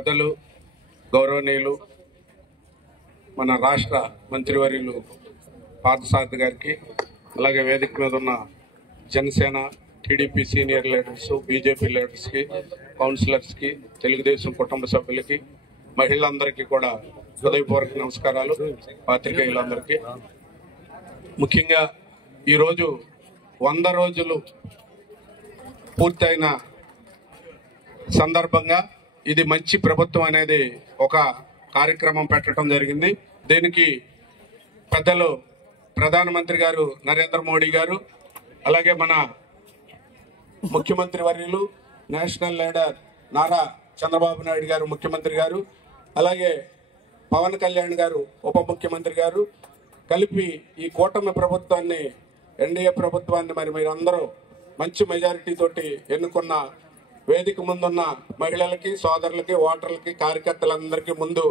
పెద్దలు గౌరవనీయులు మన రాష్ట్ర మంత్రివర్యులు పార్థసారథి గారికి, అలాగే వేదిక మీద ఉన్న Janasena, TDP senior leaders, BJP లీడర్స్కి, కౌన్సిలర్స్కి, తెలుగుదేశం కుటుంబ సభ్యులకి, మహిళలందరికీ కూడా హృదయపూర్వక నమస్కారాలు. పాత్రికేయులందరికీ ముఖ్యంగా ఈరోజు 100 రోజులు పూర్తయిన సందర్భంగా ఇది మంచి ప్రభుత్వం అనేది ఒక కార్యక్రమం పెట్టడం జరిగింది. దీనికి పెద్దలు ప్రధానమంత్రి గారు నరేంద్ర మోడీ గారు, అలాగే మన ముఖ్యమంత్రి వర్యులు నేషనల్ లీడర్ నారా చంద్రబాబు నాయుడు గారు ముఖ్యమంత్రి గారు, అలాగే పవన్ కళ్యాణ్ గారు ఉప ముఖ్యమంత్రి గారు కలిపి ఈ కూటమి ప్రభుత్వాన్ని, ఎన్డీఏ ప్రభుత్వాన్ని మరి మీరందరూ మంచి మెజారిటీ తోటి ఎన్నుకున్న వేదిక ముందున్న మహిళలకి, సోదరులకి, ఓటర్లకి, కార్యకర్తలందరికీ ముందు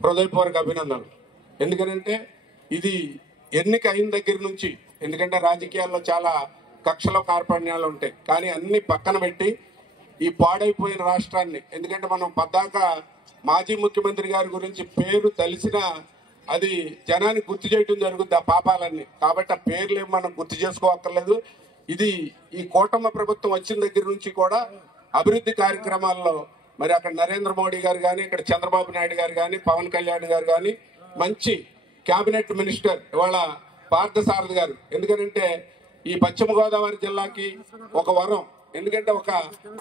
హృదయపూర్వక అభినందనలు. ఎందుకంటే ఇది ఎన్నిక అయిన దగ్గర నుంచి, ఎందుకంటే రాజకీయాల్లో చాలా కక్షలో కార్పణ్యాలు ఉంటాయి, కానీ అన్ని పక్కన పెట్టి ఈ పాడైపోయిన రాష్ట్రాన్ని, ఎందుకంటే మనం పద్దాక మాజీ ముఖ్యమంత్రి గారి గురించి పేరు తెలిసినా అది జనానికి గుర్తు చేయడం జరుగుద్ది ఆ పాపాలన్నీ. కాబట్టి ఆ పేర్లు మనం గుర్తు చేసుకోవక్కర్లేదు. ఇది ఈ కూటమి ప్రభుత్వం వచ్చిన దగ్గర నుంచి కూడా అభివృద్ధి కార్యక్రమాల్లో మరి అక్కడ నరేంద్ర మోడీ గారు కానీ, ఇక్కడ చంద్రబాబు నాయుడు గారు కానీ, పవన్ కళ్యాణ్ గారు కానీ, మంచి క్యాబినెట్ మినిస్టర్ ఇవాళ పార్థసారథి గారు. ఎందుకంటే ఈ పశ్చిమ గోదావరి జిల్లాకి ఒక వరం. ఎందుకంటే ఒక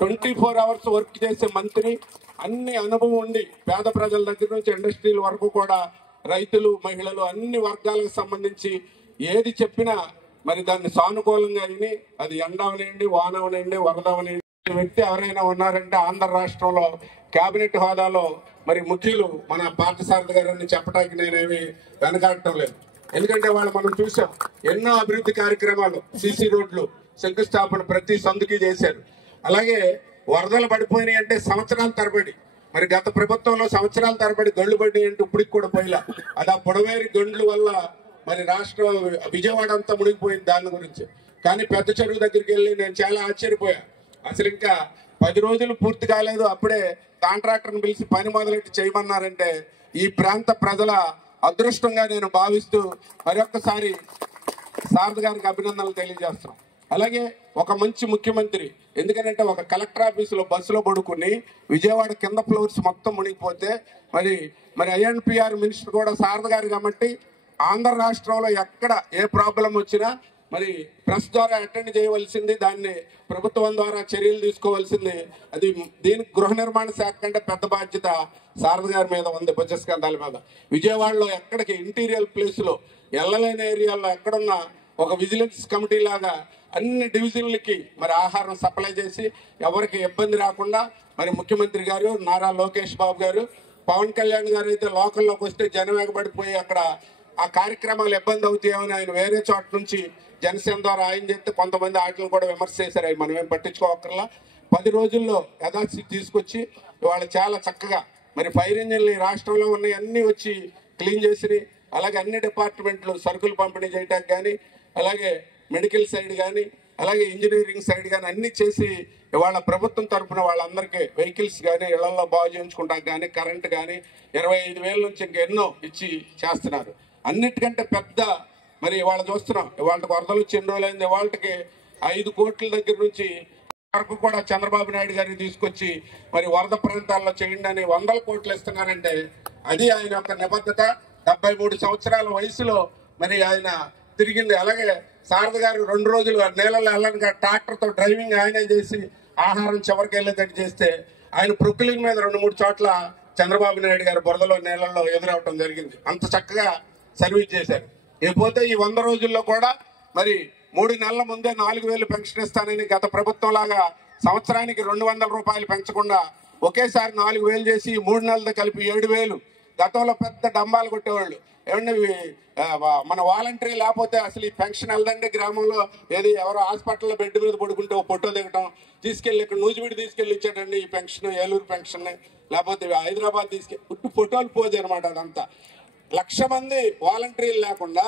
24 hours వర్క్ చేసే మంత్రి, అన్ని అనుభవం ఉండి పేద ప్రజల దగ్గర నుంచి ఇండస్ట్రీల వరకు కూడా రైతులు, మహిళలు, అన్ని వర్గాలకు సంబంధించి ఏది చెప్పినా మరి దాన్ని సానుకూలంగా అయిని, అది ఎండ అవనండి, వాన అవనండి, వరద అవనండి, వ్యక్తి ఎవరైనా ఉన్నారంటే ఆంధ్ర రాష్ట్రంలో కేబినెట్ హోదాలో మరి ముఖ్యులు మన పార్థసారథి గారిని చెప్పడానికి నేనేమి వెనకాడటం లేదు. ఎందుకంటే వాళ్ళు మనం చూసాం ఎన్నో అభివృద్ధి కార్యక్రమాలు, సీసీ రోడ్లు శంకుస్థాపన ప్రతి సందుకి చేశారు. అలాగే వరదలు పడిపోయినాయి అంటే సంవత్సరాల తరబడి, మరి గత ప్రభుత్వంలో సంవత్సరాల తరబడి గండ్లు పడి అంటే ఇప్పటికి కూడా పోయిలా. అది ఆ పొడవేరి గండ్ల వల్ల మరి రాష్ట్రం విజయవాడ అంతా మునిగిపోయింది దాని గురించి. కానీ పెద్ద చెరువు దగ్గరికి వెళ్ళి నేను చాలా ఆశ్చర్యపోయా. అసలు ఇంకా 10 రోజులు పూర్తి కాలేదు, అప్పుడే కాంట్రాక్టర్ని పిలిచి పని మొదలెట్టి చేయమన్నారంటే ఈ ప్రాంత ప్రజల అదృష్టంగా నేను భావిస్తూ మరొక్కసారి సారథి గారికి అభినందనలు తెలియజేస్తున్నాం. అలాగే ఒక మంచి ముఖ్యమంత్రి, ఎందుకంటే ఒక కలెక్టర్ ఆఫీసులో బస్సులో పడుకుని విజయవాడ కింద ఫ్లోర్స్ మొత్తం మునిగిపోతే మరి ఐఎన్పిఆర్ మినిస్టర్ కూడా సారథి గారు కాబట్టి ఆంధ్ర రాష్ట్రంలో ఎక్కడ ఏ ప్రాబ్లం వచ్చినా మరి ప్రెస్ ద్వారా అటెండ్ చేయవలసింది, దాన్ని ప్రభుత్వం ద్వారా చర్యలు తీసుకోవాల్సింది. అది దీనికి గృహ నిర్మాణ శాఖ కంటే పెద్ద బాధ్యత సారథి గారి మీద ఉంది, భుజస్కంధాల మీద. విజయవాడలో ఎక్కడికి ఇంటీరియర్ ప్లేస్లో వెళ్ళలేని ఏరియాల్లో ఎక్కడున్నా ఒక విజిలెన్స్ కమిటీ లాగా అన్ని డివిజన్లకి మరి ఆహారం సప్లై చేసి ఎవరికి ఇబ్బంది రాకుండా మరి ముఖ్యమంత్రి గారు, నారా లోకేష్ బాబు గారు, పవన్ కళ్యాణ్ గారు అయితే లోకల్లోకి వస్తే జనం ఎగబడిపోయి అక్కడ ఆ కార్యక్రమాలు ఇబ్బంది అవుతాయని ఆయన వేరే చోట నుంచి జనసేన ద్వారా ఆయన చెప్తే కొంతమంది వాటిని కూడా విమర్శ చేశారు. అవి మనం ఏం పట్టించుకోకర్లా. 10 రోజుల్లో యథాస్థితి తీసుకొచ్చి ఇవాళ చాలా చక్కగా మరి ఫైర్ ఇంజిన్లు రాష్ట్రంలో ఉన్నాయి అన్నీ వచ్చి క్లీన్ చేసి, అలాగే అన్ని డిపార్ట్మెంట్లు సరుకులు పంపిణీ చేయడానికి కానీ, అలాగే మెడికల్ సైడ్ కానీ, అలాగే ఇంజనీరింగ్ సైడ్ కానీ అన్ని చేసి ఇవాళ ప్రభుత్వం తరఫున వాళ్ళందరికీ వెహికల్స్ కానీ ఇళ్లలో బాగు చేయించుకుంటానికి కానీ, కరెంట్ కానీ 25,000 నుంచి ఇంకెన్నో ఇచ్చి చేస్తున్నారు. అన్నిటికంటే పెద్ద మరి ఇవాళ చూస్తున్నాం, ఇవాళ వరదలు వచ్చి 2 రోజులైంది, ఇవాళకి 5 కోట్ల దగ్గర నుంచి వరకు కూడా చంద్రబాబు నాయుడు గారిని తీసుకొచ్చి మరి వరద ప్రాంతాల్లో చేయండి అని 100 కోట్లు ఇస్తున్నారంటే అది ఆయన యొక్క నిబద్ధత. 73 సంవత్సరాల వయసులో మరి ఆయన తిరిగింది. అలాగే సారథి గారు 2 రోజులు నేలలో వెళ్ళడానికి ట్రాక్టర్తో డ్రైవింగ్ ఆయనే చేసి ఆహారం చివరికి వెళ్ళేటట్టు చేస్తే ఆయన ప్రొక్లింగ్ మీద 2-3 చోట్ల చంద్రబాబు నాయుడు గారు బురదలో నేలల్లో ఎదురవటం జరిగింది. అంత చక్కగా సర్వీస్ చేశారు. ఇకపోతే ఈ 100 రోజుల్లో కూడా మరి 3 నెలల ముందే 4,000 పెన్షన్ ఇస్తానని గత ప్రభుత్వం లాగా సంవత్సరానికి 200 రూపాయలు పెంచకుండా ఒకేసారి 4,000 చేసి 3 నెలలతో కలిపి 7,000. గతంలో పెద్ద డంబాలు కొట్టేవాళ్ళు, ఏమంటే మన వాలంటరీ లేకపోతే అసలు ఈ పెన్షన్ వెళ్ళదండి. గ్రామంలో ఏది ఎవరో హాస్పిటల్లో బెడ్ మీద పడుకుంటే ఓ ఫోటో దిగటం, తీసుకెళ్ళి ఇక్కడ నూజివీడు తీసుకెళ్ళి ఇచ్చాడండి ఈ పెన్షన్, ఏలూరు పెన్షన్, లేకపోతే హైదరాబాద్ తీసుకెళ్ళి ఫోటోలు పోజు అనమాట. అదంతా 1,00,000 మంది వాలంటీర్లు లేకుండా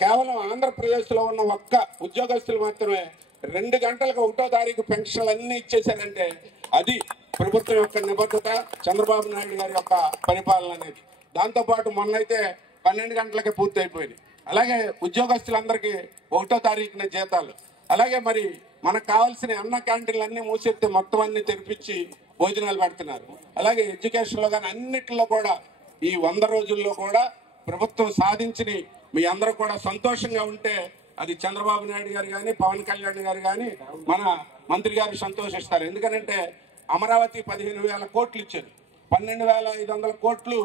కేవలం ఆంధ్రప్రదేశ్లో ఉన్న ఒక్క ఉద్యోగస్తులు మాత్రమే 2 గంటలకు 1వ తారీఖు పెన్షన్లు అన్నీ ఇచ్చేశారంటే అది ప్రభుత్వం యొక్క నిబద్ధత, చంద్రబాబు నాయుడు గారి యొక్క పరిపాలన అనేది. దాంతోపాటు మొన్నైతే 12 గంటలకే పూర్తి అయిపోయింది. అలాగే ఉద్యోగస్తులందరికీ 1వ తారీఖున జీతాలు. అలాగే మరి మనకు కావాల్సిన అన్న క్యాంటీన్లు అన్నీ మూసేస్తే మొత్తం అన్ని తెరిపించి భోజనాలు పెడుతున్నారు. అలాగే ఎడ్యుకేషన్లో కానీ అన్నిటిలో కూడా ఈ 100 రోజుల్లో కూడా ప్రభుత్వం సాధించిన మీ అందరూ కూడా సంతోషంగా ఉంటే అది చంద్రబాబు నాయుడు గారు కానీ, పవన్ కళ్యాణ్ గారు కానీ, మన మంత్రి గారు సంతోషిస్తారు. ఎందుకంటే అమరావతి 15,000 కోట్లు ఇచ్చారు. 12,500 కోట్లు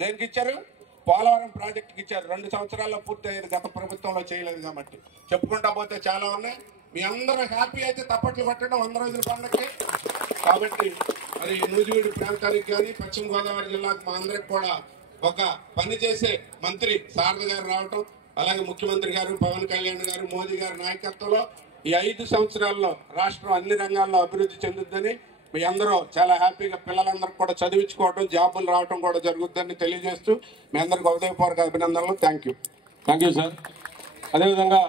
దేనికి ఇచ్చారు? పోలవరం ప్రాజెక్టుకి ఇచ్చారు. 2 సంవత్సరాల్లో పూర్తి అయ్యేది, గత ప్రభుత్వంలో చేయలేదు కాబట్టి. చెప్పుకుంటా పోతే చాలా ఉన్నాయి. మీ అందరూ హ్యాపీ అయితే తప్పట్లు కొట్టడం 100 రోజుల పండుగకి. కాబట్టి మరి నూజివీడు ప్రాంతానికి కానీ, పశ్చిమ గోదావరి జిల్లాకు మా అందరికి కూడా ఒక పని చేసే మంత్రి శారద గారు రావటం, అలాగే ముఖ్యమంత్రి గారు, పవన్ కళ్యాణ్ గారు, మోదీ గారి నాయకత్వంలో ఈ 5 సంవత్సరాల్లో రాష్ట్రం అన్ని రంగాల్లో అభివృద్ధి చెందుద్దని, మీ అందరూ చాలా హ్యాపీగా పిల్లలందరూ కూడా చదివించుకోవడం, జాబులు రావడం కూడా జరుగుతుందని తెలియజేస్తూ మీ అందరికి హృదయపూర్వక అభినందనలు. Thank you sir. అదేవిధంగా